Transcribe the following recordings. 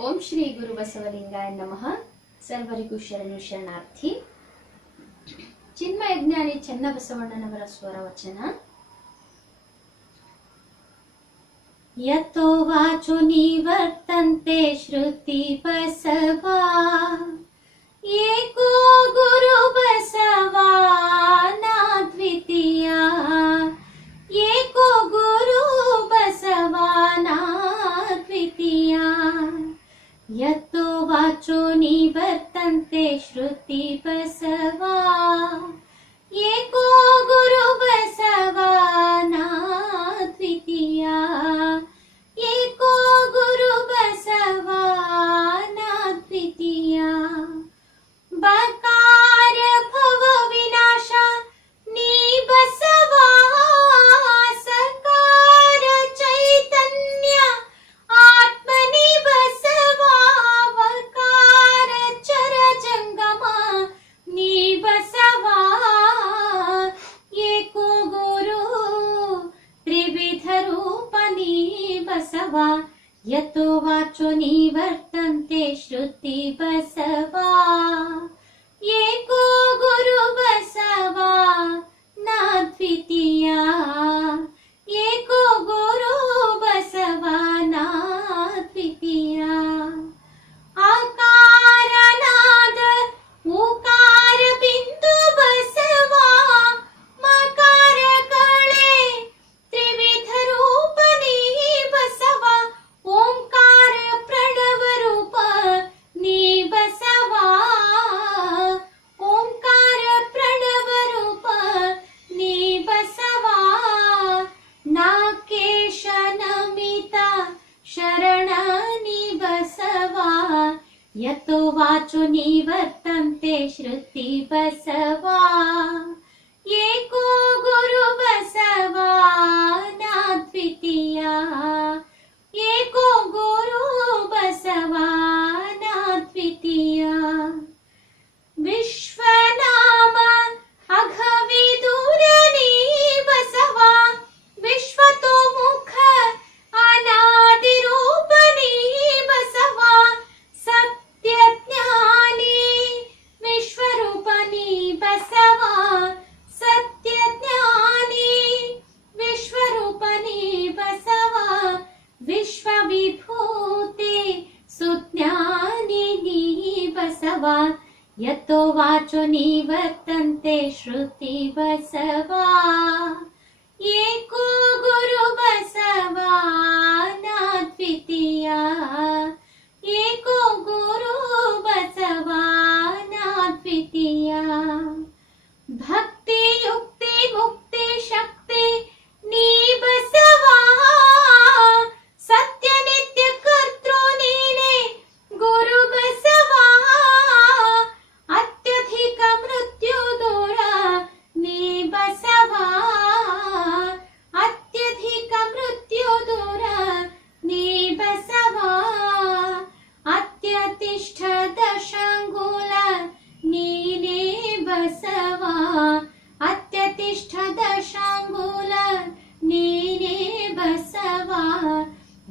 ಓಂ ಶ್ರೀ ಗುರು ಬಸವಲಿಂಗಾಯ ನಮಃ. ಸರ್ವರಿಗೂ ಶರಣು ಶರಣಾರ್ಥಿ. ಚಿನ್ಮಯಜ್ಞಾನಿ ಚನ್ನಬಸವಣ್ಣನವರ ಸ್ವರ ವಚನ. ಯಥೋ ವಾಚೋ ನಿವರ್ತಂತೆ ಶ್ರುತಿ ಬಸವಾ. 比分 वा यतो वाचो निवर्तन्ते श्रुतिबसवा यतो वाचो निवर्तन्ते श्रुतिपसवा यतो वाचो निवर्तन्ते श्रुतिबसवा एको गुरुबसवा नाद्वितीय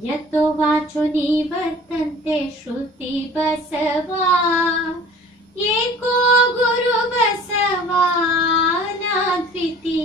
यतो वाचो निवर्तन्ते श्रुति बसवा। एको गुरुवसवा नाद्विति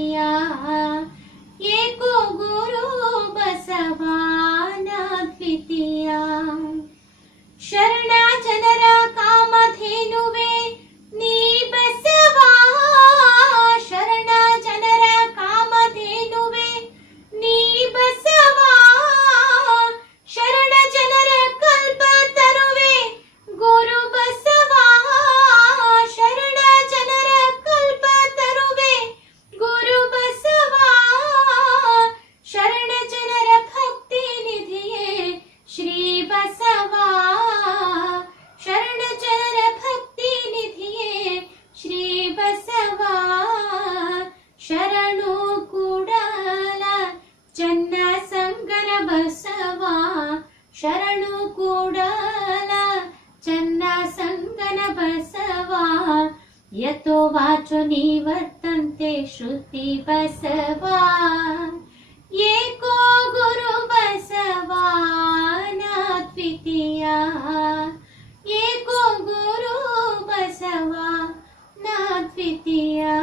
सवा शरणचर भक्तिनिधि श्री बसवा। शरणु कूडल चन्ना सङ्गन बसवा। शरणो कूडला चन्ना सङ्गन बसवा। यतो वाचो निवर्तन्ते श्रुति बसवा। ये को गुरु बसवाना तितिया ये को गुरु बसवा ना द्वितीया